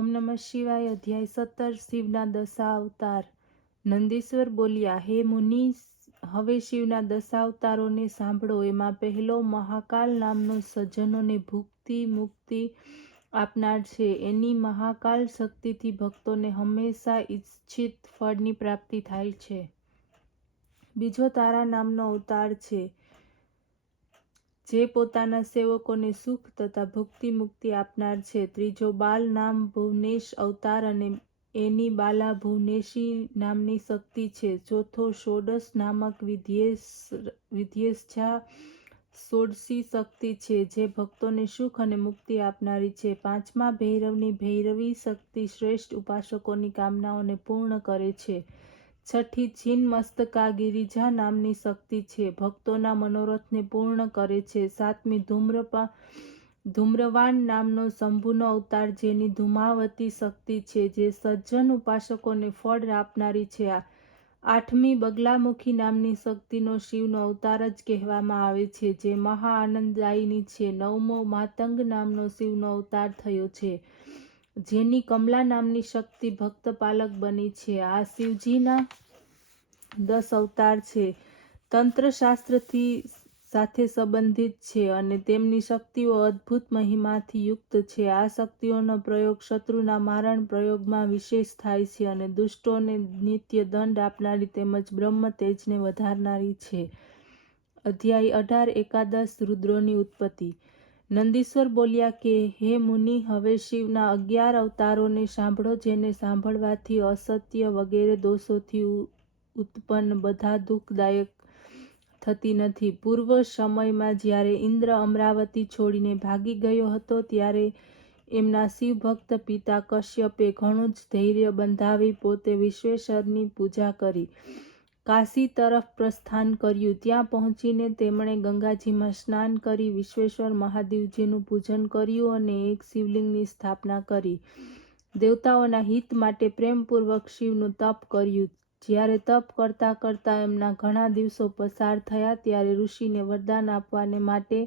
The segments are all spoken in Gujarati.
ઓમ નમઃ શિવાય. અધ્યાય 17. શિવના દશાવતાર. નંદીશ્વર બોલ્યા, હે મુનિ, હવે શિવના દશાવતારોને સાંભળો. એમાં પહેલો મહાકાલ નામનો સજ્જનોને ભુક્તિ મુક્તિ આપનાર છે. એની મહાકાલ શક્તિથી ભક્તોને હંમેશા ઈચ્છિત ફળની પ્રાપ્તિ થાય છે. બીજો તારા નામનો અવતાર છે, જે પોતાના સેવકોને સુખ તથા ભુક્તિ મુક્તિ આપનાર છે. ત્રીજો બાલ નામ ભુવનેશ અવતાર અને એની બાલા ભુવનેશી નામની શક્તિ છે. ચોથો ષોડશ નામક વિદ્યેચ્છા ષોડશી શક્તિ છે, જે ભક્તોને સુખ અને મુક્તિ આપનારી છે. પાંચમા ભૈરવની ભૈરવી શક્તિ શ્રેષ્ઠ ઉપાસકોની કામનાઓને પૂર્ણ કરે છે. છઠ્ઠી છીન મસ્તકા ગિરિજા નામની શક્તિ છે, ભક્તોના મનોરથને પૂર્ણ કરે છે. સાતમી ધૂમ્રવાન નામનો શંભુનો અવતાર, જેની ધૂમાવતી શક્તિ છે, જે સજ્જન ઉપાસકોને ફળ આપનારી છે. આઠમી બગલામુખી નામની શક્તિનો શિવનો અવતાર જ કહેવામાં આવે છે, જે મહા આનંદદાયિની છે. નવમો માતંગ નામનો શિવનો અવતાર થયો છે, જેની કમલા નામની શક્તિ ભક્તપાલક બની છે. આ શિવજીના 10 અવતાર છે. તંત્રશાસ્ત્રથી સાથે સંબંધિત છે અને તેમની શક્તિઓ અદ્ભુત મહિમાથી યુક્ત છે. આ શક્તિઓનો પ્રયોગ શત્રુના મારણ પ્રયોગમાં વિશેષ થાય છે અને દુષ્ટોને નિત્ય દંડ આપનારી તેમજ બ્રહ્મ તેજને વધારનારી છે. અધ્યાય 18. એકાદશ રુદ્રોની ઉત્પત્તિ. નંદીશ્વર બોલ્યા કે, હે મુનિ, હવે શિવના 11 અવતારોને સાંભળો, જેને સાંભળવાથી અસત્ય વગેરે દોષોથી ઉત્પન્ન બધા દુઃખદાયક થતી નથી. પૂર્વ સમયમાં જ્યારે ઇન્દ્ર અમરાવતી છોડીને ભાગી ગયો હતો, ત્યારે એમના શિવભક્ત પિતા કશ્યપે ઘણું જ ધૈર્ય બંધાવી પોતે વિશ્વેશ્વરની પૂજા કરી કાશી તરફ પ્રસ્થાન કર્યું. ત્યાં પહોંચીને તેમણે ગંગાજીમાં સ્નાન કરી વિશ્વેશ્વર મહાદેવજીનું પૂજન કર્યું અને એક શિવલિંગની સ્થાપના કરી. દેવતાઓના હિત માટે પ્રેમપૂર્વક શિવનું તપ કર્યું. જ્યારે તપ કરતા કરતા એમના ઘણા દિવસો પસાર થયા, ત્યારે ઋષિને વરદાન આપવાને માટે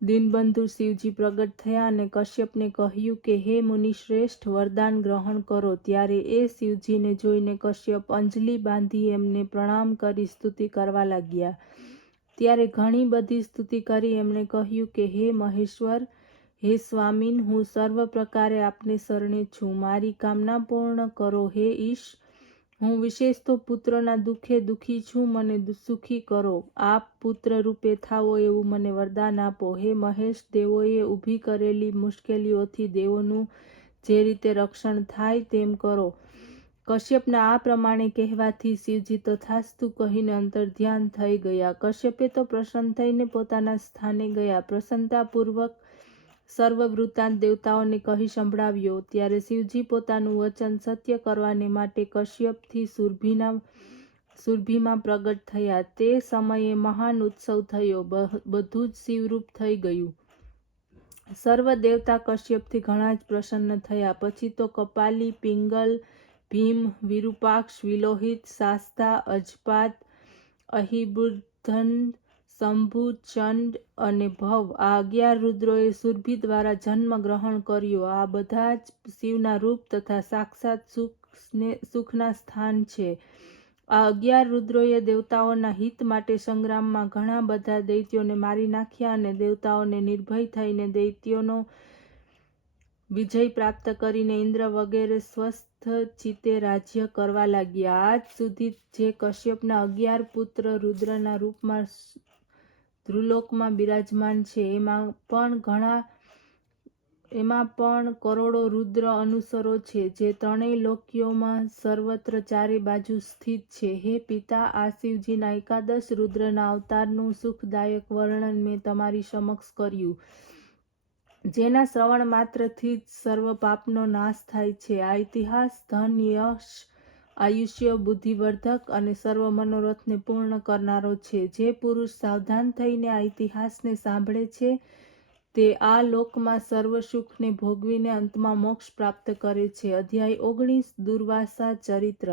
દીનબંધુ શિવજી પ્રગટ થયા અને કશ્યપને કહ્યું કે, હે મુનિશ્રેષ્ઠ, વરદાન ગ્રહણ કરો. ત્યારે એ શિવજીને જોઈને કશ્યપ અંજલિ બાંધી એમને પ્રણામ કરી સ્તુતિ કરવા લાગ્યા. ત્યારે ઘણી બધી સ્તુતિ કરી એમણે કહ્યું કે, હે મહેશ્વર, હે સ્વામીન, હું સર્વ પ્રકારે આપને શરણે છું. મારી કામના પૂર્ણ કરો. હે ઈશ, હું વિશેષ તો પુત્રના દુઃખે દુઃખી છું. મને સુખી કરો. આપ પુત્ર રૂપે થાઓ એવું મને વરદાન આપો. હે મહેશ, દેવોએ ઊભી કરેલી મુશ્કેલીઓથી દેવોનું જે રીતે રક્ષણ થાય તેમ કરો. કશ્યપના આ પ્રમાણે કહેવાથી શિવજી તથાસ્તુ કહીને અંતર્ધ્યાન થઈ ગયા. કશ્યપે તો પ્રસન્ન થઈને પોતાના સ્થાને ગયા. પ્રસન્નતાપૂર્વક સર્વ વૃત્તાંત દેવતાઓને કહી સંભળાવ્યો. ત્યારે શિવજી પોતાનું વચન સત્ય કરવાને માટે કશ્યપથી સુરભીમાં પ્રગટ થયા. તે સમયે મહાન ઉત્સવ થયો. બધું જ શિવરૂપ થઈ ગયું. સર્વ દેવતા કશ્યપથી ઘણા જ પ્રસન્ન થયા. પછી તો કપાલી, પિંગલ, ભીમ, વિરૂપાક્ષ, વિલોહિત, શાસ્તા, અજપાદ, અહિબુદ્ધન, શંભુ, ચંડ અને ભવ, આ 11 રુદ્રોએ સુરભી દ્વારા જન્મ ગ્રહણ કર્યો. આ બધા જ શિવના રૂપ તથા સાક્ષાત સુખના સ્થાન છે. આ 11 રુદ્રોએ દેવતાઓના હિત માટે સંગ્રામમાં ઘણા બધા દૈત્યોને મારી નાખ્યા અને દેવતાઓને નિર્ભય થઈને દૈત્યોનો વિજય પ્રાપ્ત કરીને ઇન્દ્ર વગેરે સ્વસ્થ ચિત્તે રાજ્ય કરવા લાગ્યા. આજ સુધી જે કશ્યપના 11 પુત્ર રુદ્રના રૂપમાં ધ્રુલોકમાં બિરાજમાન છે, એમાં પણ કરોડો રુદ્ર અનુસરો છે, જે ત્રણેય લોકોમાં સર્વત્ર ચારે બાજુ સ્થિત છે. હે પિતા, આ શિવજીના એકાદશ રુદ્રના અવતારનું સુખદાયક વર્ણન મેં તમારી સમક્ષ કર્યું, જેના શ્રવણ માત્રથી જ સર્વ પાપનો નાશ થાય છે. આ ઇતિહાસ ધન, યશ, આયુષ્ય, બુદ્ધિવર્ધક અને સર્વ મનોરથને પૂર્ણ કરનારો છે. જે પુરુષ સાવધાન થઈને આ ઇતિહાસને સાંભળે છે, તે આ લોકમાં સર્વ સુખને ભોગવીને અંતમાં મોક્ષ પ્રાપ્ત કરે છે. અધ્યાય 19. દુર્વાસા ચરિત્ર.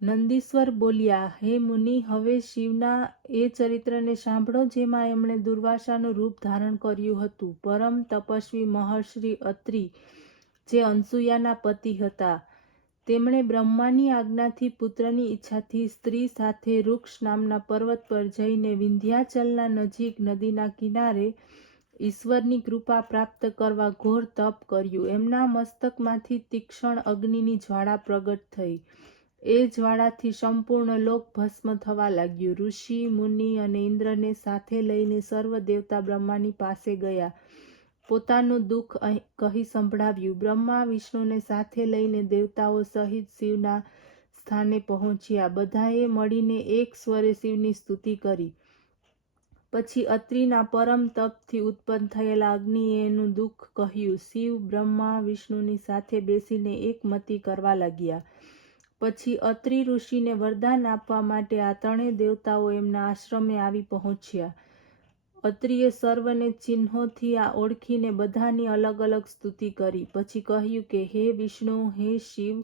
નંદીશ્વર બોલ્યા, હે મુનિ, હવે શિવના એ ચરિત્રને સાંભળો જેમાં એમણે દુર્વાસાનું રૂપ ધારણ કર્યું હતું. પરમ તપસ્વી મહર્ષિ અત્રિ, જે અનસૂયાના પતિ હતા, તેમણે બ્રહ્માની આજ્ઞાથી પુત્રની ઈચ્છાથી સ્ત્રી સાથે વૃક્ષ નામના પર્વત પર જઈને વિંધ્યાચલના નજીક નદીના કિનારે ઈશ્વરની કૃપા પ્રાપ્ત કરવા ઘોર તપ કર્યું. એમના મસ્તકમાંથી તીક્ષ્ણ અગ્નિની જ્વાળા પ્રગટ થઈ. એ જ્વાળાથી સંપૂર્ણ લોક ભસ્મ થવા લાગ્યું. ઋષિ, મુનિ અને ઇન્દ્રને સાથે લઈને સર્વ દેવતા બ્રહ્માની પાસે ગયા. પોતાનું દુઃખ કહી સંભળાવ્યું. બ્રહ્મા વિષ્ણુને સાથે લઈને દેવતાઓ સહિત શિવના સ્થાને પહોંચ્યા. બધાએ મળીને એક સ્વરે શિવની સ્તુતિ કરી. પછી અત્રિના પરમ તપથી ઉત્પન્ન થયેલા અગ્નિએ એનું દુઃખ કહ્યું. શિવ બ્રહ્મા વિષ્ણુની સાથે બેસીને એકમતી કરવા લાગ્યા. પછી અત્રિ ઋષિને વરદાન આપવા માટે આ ત્રણેય દેવતાઓ એમના આશ્રમે આવી પહોંચ્યા. અત્રિએ સર્વને ચિહ્નોથી આ ઓળખીને બધાની અલગ અલગ સ્તુતિ કરી. પછી કહ્યું કે હે વિષ્ણુ, હે શિવ,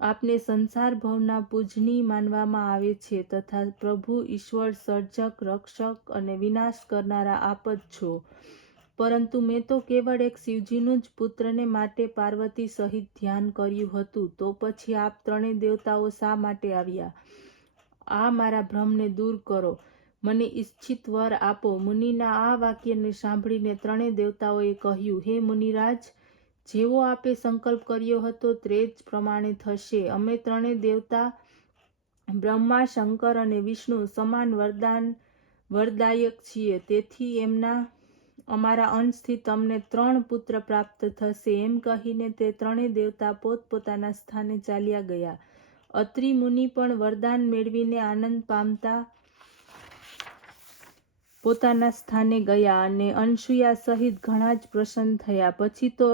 આપને સંસાર ભવના પૂજનીય માનવામાં આવે છે તથા પ્રભુ, ઈશ્વર, સર્જક, રક્ષક અને વિનાશ કરનારા આપ જ છો. પરંતુ મેં તો કેવળ એક શિવજીનું જ પુત્રને માટે પાર્વતી સહિત ધ્યાન કર્યું હતું. તો પછી આપ ત્રણેય દેવતાઓ શા માટે આવ્યા? આ મારા ભ્રમને દૂર કરો, મને ઈચ્છિત વર આપો. મુનિના આ વાક્યને સાંભળીને ત્રણેય દેવતાઓએ કહ્યું, હે મુનિરાજ, જેવો આપે સંકલ્પ કર્યો હતો તે જ પ્રમાણે થશે. અમે ત્રણેય દેવતા બ્રહ્મા, શંકર અને વિષ્ણુ સમાન વરદાયક છીએ. તેથી અમારા અંશથી તમને 3 પુત્ર પ્રાપ્ત થશે. એમ કહીને તે ત્રણેય દેવતા પોતપોતાના સ્થાને ચાલ્યા ગયા. અત્રિ મુનિ પણ વરદાન મેળવીને આનંદ પામતા પોતાના સ્થાને ગયા અને અનસૂયા સહિત ઘણા જ પ્રસન્ન થયા. પછી તો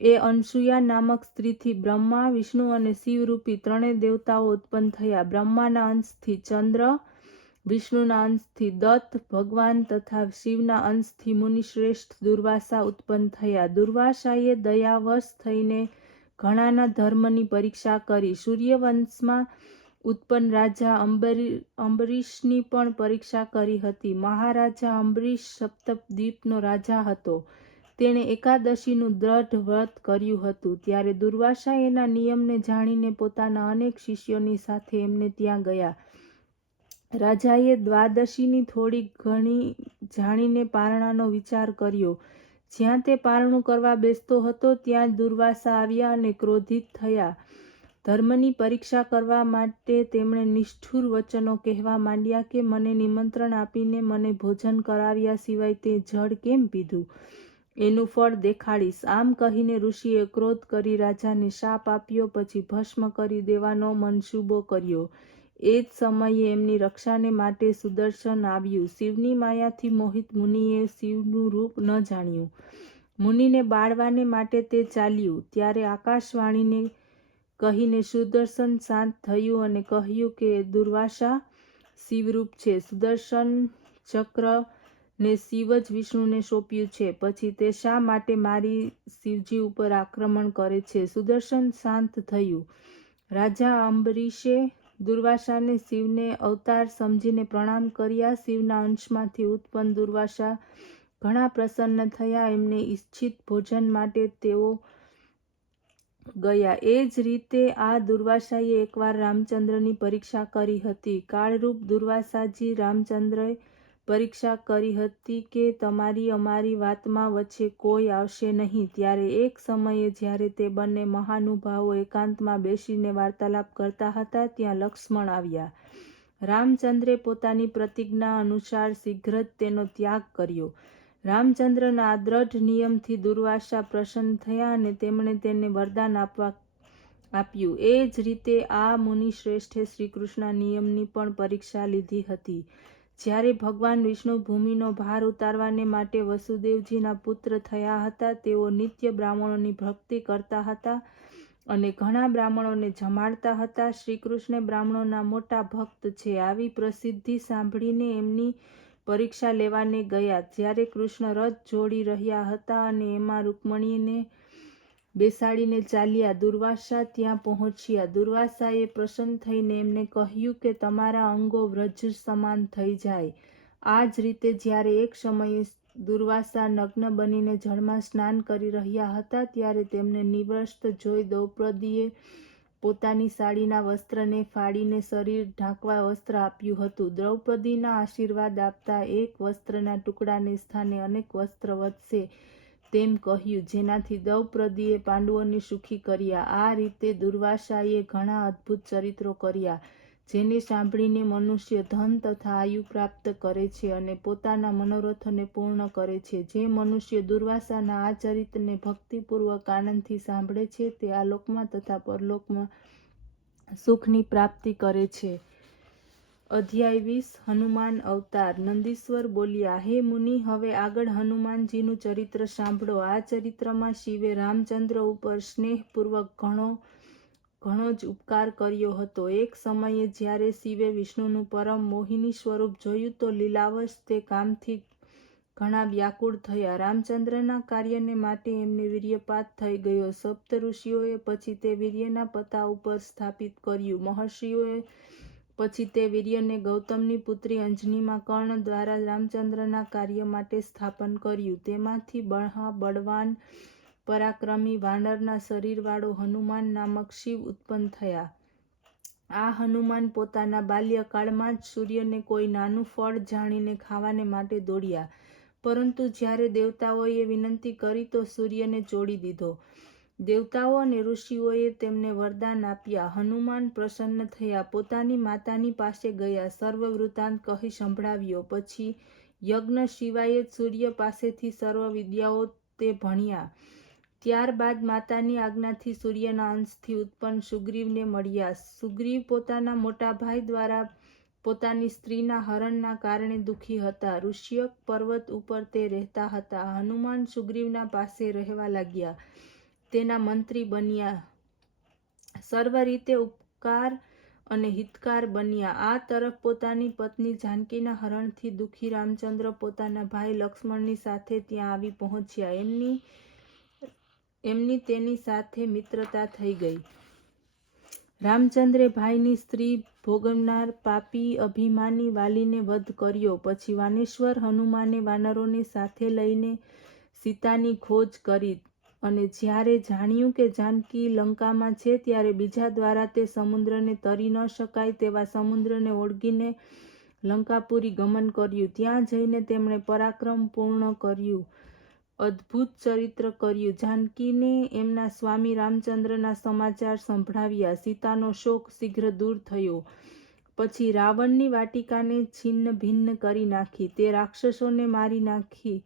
એ અનસૂયા નામક સ્ત્રીથી બ્રહ્મા, વિષ્ણુ અને શિવરૂપી ત્રણેય દેવતાઓ ઉત્પન્ન થયા. બ્રહ્માના અંશથી ચંદ્ર, વિષ્ણુના અંશથી દત્ત ભગવાન તથા શિવના અંશથી મુનિશ્રેષ્ઠ દુર્વાસા ઉત્પન્ન થયા. દુર્વાસાએ દયાવશ થઈને ઘણાના ધર્મની પરીક્ષા કરી. સૂર્યવંશમાં ઉત્પન્ન રાજા અંબરીશની પણ પરીક્ષા કરી હતી. મહારાજા અંબરીશ સપ્તદ્વીપનો રાજા હતો. તેણે એકાદશીનું દ્રઢ વ્રત કર્યું હતું. ત્યારે દુર્વાસા એના નિયમને જાણીને પોતાના અનેક શિષ્યોની સાથે એમને ત્યાં ગયા. રાજાએ દ્વાદશીની થોડી ઘણી જાણીને પારણાનો વિચાર કર્યો. જ્યાં તે પારણું કરવા બેસતો હતો ત્યાં દુર્વાસા આવ્યા અને ક્રોધિત થયા. ધર્મની પરીક્ષા કરવા માટે તેમણે નિષ્ઠુર વચનો કહેવા માંડ્યા કે મને નિમંત્રણ આપીને મને ભોજન કરાવ્યા સિવાય તે જળ કેમ પીધું? એનું ફળ દેખાડીશ. આમ કહીને ઋષિએ ક્રોધ કરી રાજાને શાપ આપ્યો. પછી ભસ્મ કરી દેવાનો મનસૂબો કર્યો. એ જ સમયે એમની રક્ષાને માટે સુદર્શન આવ્યું. શિવની માયાથી મોહિત મુનિએ શિવનું રૂપ ન જાણ્યું. મુનિને બાળવાને માટે તે ચાલ્યું. ત્યારે આકાશવાણીને કહીને સુદર્શન શાંત થયું અને કહ્યું કે દુર્વાસા શિવરૂપ છે. સુદર્શન ચક્ર ને શિવ જ વિષ્ણુને સોંપ્યું છે. પછી તે શા માટે મારી શિવજી ઉપર આક્રમણ કરે છે? સુદર્શન શાંત થયું. રાજા અંબરીશે દુર્વાસાને શિવને અવતાર સમજીને પ્રણામ કર્યા. શિવના અંશમાંથી ઉત્પન્ન દુર્વાસા ઘણા પ્રસન્ન થયા. એમને ઈચ્છિત ભોજન માટે તેઓ ગયા. એ જ રીતે આ દુર્વાસાએ એકવાર રામચંદ્રની પરીક્ષા કરી હતી. કાળરૂપ દુર્વાસાજી રામચંદ્રએ પરીક્ષા કરી હતી કે તમારી અમારી વાતમાં વચ્ચે કોઈ આવશે નહીં. ત્યારે એક સમયે જ્યારે તે બંને મહાનુભાવો એકાંતમાં બેસીને વાર્તાલાપ કરતા હતા ત્યાં લક્ષ્મણ આવ્યા. રામચંદ્રે પોતાની પ્રતિજ્ઞા અનુસાર શીઘ્ર જ તેનો ત્યાગ કર્યો. રામચંદ્રના આ દ્રઢ નિયમથી દુર્વાસા પ્રસન્ન થયા અને તેમણે તેને વરદાન આપ્યું. એ જ રીતે આ મુનિશ્રેષ્ઠે શ્રીકૃષ્ણના નિયમની પણ પરીક્ષા લીધી હતી. જ્યારે ભગવાન વિષ્ણુ ભૂમિનો ભાર ઉતારવાને માટે વસુદેવજીના પુત્ર થયા હતા, તેઓ નિત્ય બ્રાહ્મણોની ભક્તિ કરતા હતા અને ઘણા બ્રાહ્મણોને જમાડતા હતા. શ્રીકૃષ્ણ બ્રાહ્મણોના મોટા ભક્ત છે. આવી પ્રસિદ્ધિ સાંભળીને એમની પરીક્ષા લેવાને ગયા. જ્યારે કૃષ્ણ રથ જોડી રહ્યા હતા અને એમાં રૂકમણીને બેસાડીને ચાલ્યા. દુર્વાસા ત્યાં પહોંચ્યા. દુર્વાસાએ પ્રસન્ન થઈને એમને કહ્યું કે તમારા અંગો વ્રજ સમાન થઈ જાય. આ જ રીતે જ્યારે એક સમયે દુર્વાસા નગ્ન બનીને જળમાં સ્નાન કરી રહ્યા હતા ત્યારે તેમને નિર્વસ્ત્ર જોઈ દ્રૌપદીએ પોતાની સાડીના વસ્ત્રને ફાડીને શરીર ઢાંકવા વસ્ત્ર આપ્યું હતું. દ્રૌપદીના આશીર્વાદ આપતા એક વસ્ત્રના ટુકડાને સ્થાને અનેક વસ્ત્ર વધશે તેમ કહ્યું, જેનાથી દ્રૌપદીએ પાંડવોને સુખી કર્યા. આ રીતે દુર્વાસાએ ઘણા અદ્ભુત ચરિત્રો કર્યા, જેને સાંભળીને મનુષ્ય ધન તથા આયુ પ્રાપ્ત કરે છે અને પોતાના મનોરથોને પૂર્ણ કરે છે. જે મનુષ્ય દુર્વાસાના આ ચરિત્રને ભક્તિપૂર્વક આનંદથી સાંભળે છે તે આલોકમાં તથા પરલોકમાં સુખની પ્રાપ્તિ કરે છે. અધ્યાય 20 હનુમાન અવતાર. નંદીશ્વર બોલ્યા, હે મુનિ, હવે આગળ હનુમાનજીનું ચરિત્ર સાંભળો. આ ચરિત્રમાં શિવે રામચંદ્ર ઉપર સ્નેહપૂર્વક ઘણો જ ઉપકાર કર્યો હતો. એક સમયે જ્યારે શિવે વિષ્ણુનું પરમ મોહિની સ્વરૂપ જોયું તો લીલાવશ તે કામથી ઘણા વ્યાકુળ થયા. રામચંદ્રના કાર્યને માટે એમને વીર્યપાત થઈ ગયો. સપ્ત ઋષિઓએ પછી તે વીર્યના પતા ઉપર સ્થાપિત કર્યું. મહર્ષિઓએ પછી તે વીર્યને ગૌતમની પુત્રી અંજનીમાં કર્ણ દ્વારા રામચંદ્રના કાર્ય માટે સ્થાપન કર્યું. તેમાંથી બળવાન પરાક્રમી વાનરના શરીરવાળો હનુમાન નામક શિવ ઉત્પન્ન થયા. આ હનુમાન પોતાના બાલ્યકાળમાં જ સૂર્યને કોઈ નાનું ફળ જાણીને ખાવાને માટે દોડ્યા, પરંતુ જ્યારે દેવતાઓએ વિનંતી કરી તો સૂર્યને ચોડી દીધો. દેવતાઓ અને ઋષિઓએ તેમને વરદાન આપ્યા. હનુમાન પ્રસન્ન થયા, પોતાની માતાની પાસે ગયા, સર્વ વૃત્તાંત કહી સંભળાવ્યો. પછી યજ્ઞ સિવાય જ સૂર્ય પાસેથી સર્વ વિદ્યાઓ તે ભણ્યા. ત્યારબાદ માતાની આજ્ઞાથી સૂર્યના અંશથી ઉત્પન્ન સુગ્રીવને મળ્યા. સુગ્રીવ પોતાના મોટા ભાઈ દ્વારા પોતાની સ્ત્રીના હરણના કારણે દુઃખી હતા. ઋષ્યક પર્વત ઉપર તે રહેતા હતા. હનુમાન સુગ્રીવના પાસે રહેવા લાગ્યા, તેના મંત્રી બન્યા, સર્વ રીતે ઉપકાર અને હિતકાર બન્યા. આ તરફ પોતાની પત્ની જાનકીના હરણથી દુઃખી રામચંદ્ર પોતાના ભાઈ લક્ષ્મણની સાથે ત્યાં આવી પહોંચ્યા. એમની તેની સાથે મિત્રતા થઈ ગઈ. રામચંદ્રે ભાઈની સ્ત્રી ભોગવનાર પાપી અભિમાની વાલીને વધ કર્યો. પછી વાનેશ્વર હનુમાને વાનરોને સાથે લઈને સીતાની ખોજ કરી અને જ્યારે જાણ્યું કે જાનકી લંકામાં છે ત્યારે બીજા દ્વારા તે સમુદ્રને તરી ન શકાય તેવા સમુદ્રને ઓળંગીને લંકાપુરી ગમન કર્યું. ત્યાં જઈને તેમણે પરાક્રમ પૂર્ણ કર્યું, અદ્ભુત ચરિત્ર કર્યું. જાનકીને એમના સ્વામી રામચંદ્રના સમાચાર સંભળાવ્યા. સીતાનો શોક શીઘ્ર દૂર થયો. પછી રાવણની વાટિકાને છિન્ન ભિન્ન કરી નાખી, તે રાક્ષસોને મારી નાખી.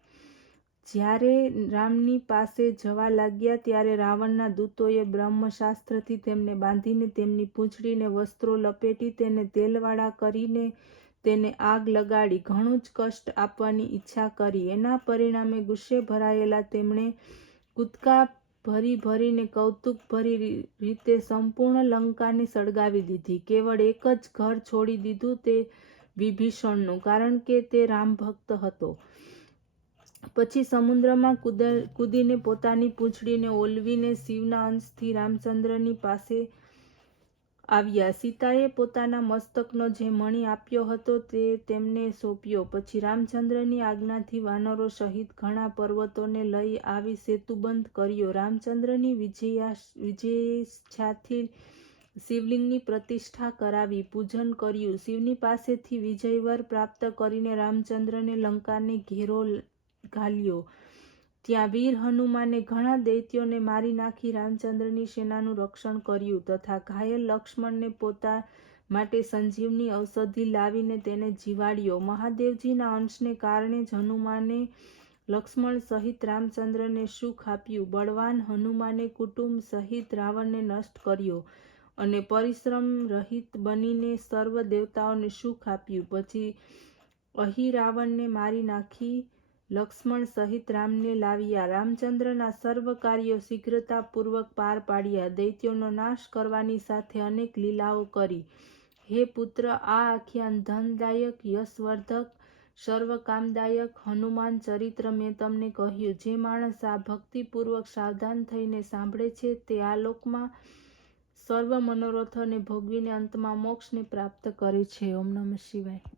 જ્યારે રામની પાસે જવા લાગ્યા ત્યારે રાવણના દૂતોએ બ્રહ્મશાસ્ત્રથી તેમને બાંધીને તેમની પૂંછડીને વસ્ત્રો લપેટી તેને તેલવાળા કરીને તેને આગ લગાડી ઘણું જ કષ્ટ આપવાની ઈચ્છા કરી. એના પરિણામે ગુસ્સે ભરાયેલા તેમણે કૂદકા ભરીને કૌતુકભરી રીતે સંપૂર્ણ લંકાને સળગાવી દીધી. કેવળ એક જ ઘર છોડી દીધું, તે વિભીષણનું, કારણ કે તે રામભક્ત હતો. પછી સમુદ્રમાં કૂદીને પોતાની પૂંછડીને ઓલવીને શિવના અંશથી રામચંદ્રની પાસે આવ્યા. સીતાએ પોતાના મસ્તકનો જે મણિ આપ્યો હતો તે તેમને સોંપ્યો. પછી રામચંદ્રની આજ્ઞાથી વાનરો સહિત ઘણા પર્વતોને લઈ આવી સેતુબંધ કર્યો. રામચંદ્રની વિજયેચ્છાથી શિવલિંગની પ્રતિષ્ઠા કરાવી, પૂજન કર્યું. શિવની પાસેથી વિજયવર પ્રાપ્ત કરીને રામચંદ્રને લંકાને ઘેરો ઘાલ્યો. ત્યાં વીર હનુમાને ઘણા દૈત્યોને મારી નાખી રામચંદ્રની સેનાનું રક્ષણ કર્યું તથા ઘાયલ લક્ષ્મણને પોતા માટે સંજીવની ઔષધિ લાવીને તેને જીવાડ્યો. મહાદેવજીના અંશને કારણે જ હનુમાને લક્ષ્મણ સહિત રામચંદ્રને સુખ આપ્યું. બળવાન હનુમાને કુટુંબ સહિત રાવણને નષ્ટ કર્યો અને પરિશ્રમ રહિત બનીને સર્વ દેવતાઓને સુખ આપ્યું. પછી અહીં રાવણને મારી નાખી લક્ષ્મણ સહિત રામને લાવ્યા. રામચંદ્રના સર્વ કાર્યો શીઘ્રતાપૂર્વક પાર પાડ્યા. દૈત્યોનો નાશ કરવાની સાથે અનેક લીલાઓ કરી. હે પુત્ર, આ આખ્યાન ધનદાયક, યશવર્ધક, સર્વકામદાયક હનુમાન ચરિત્ર મેં તમને કહ્યું. જે માણસ આ ભક્તિપૂર્વક સાવધાન થઈને સાંભળે છે તે આ લોકમાં સર્વ મનોરથોને ભોગવીને અંતમાં મોક્ષને પ્રાપ્ત કરે છે. ઓમ નમઃ શિવાય.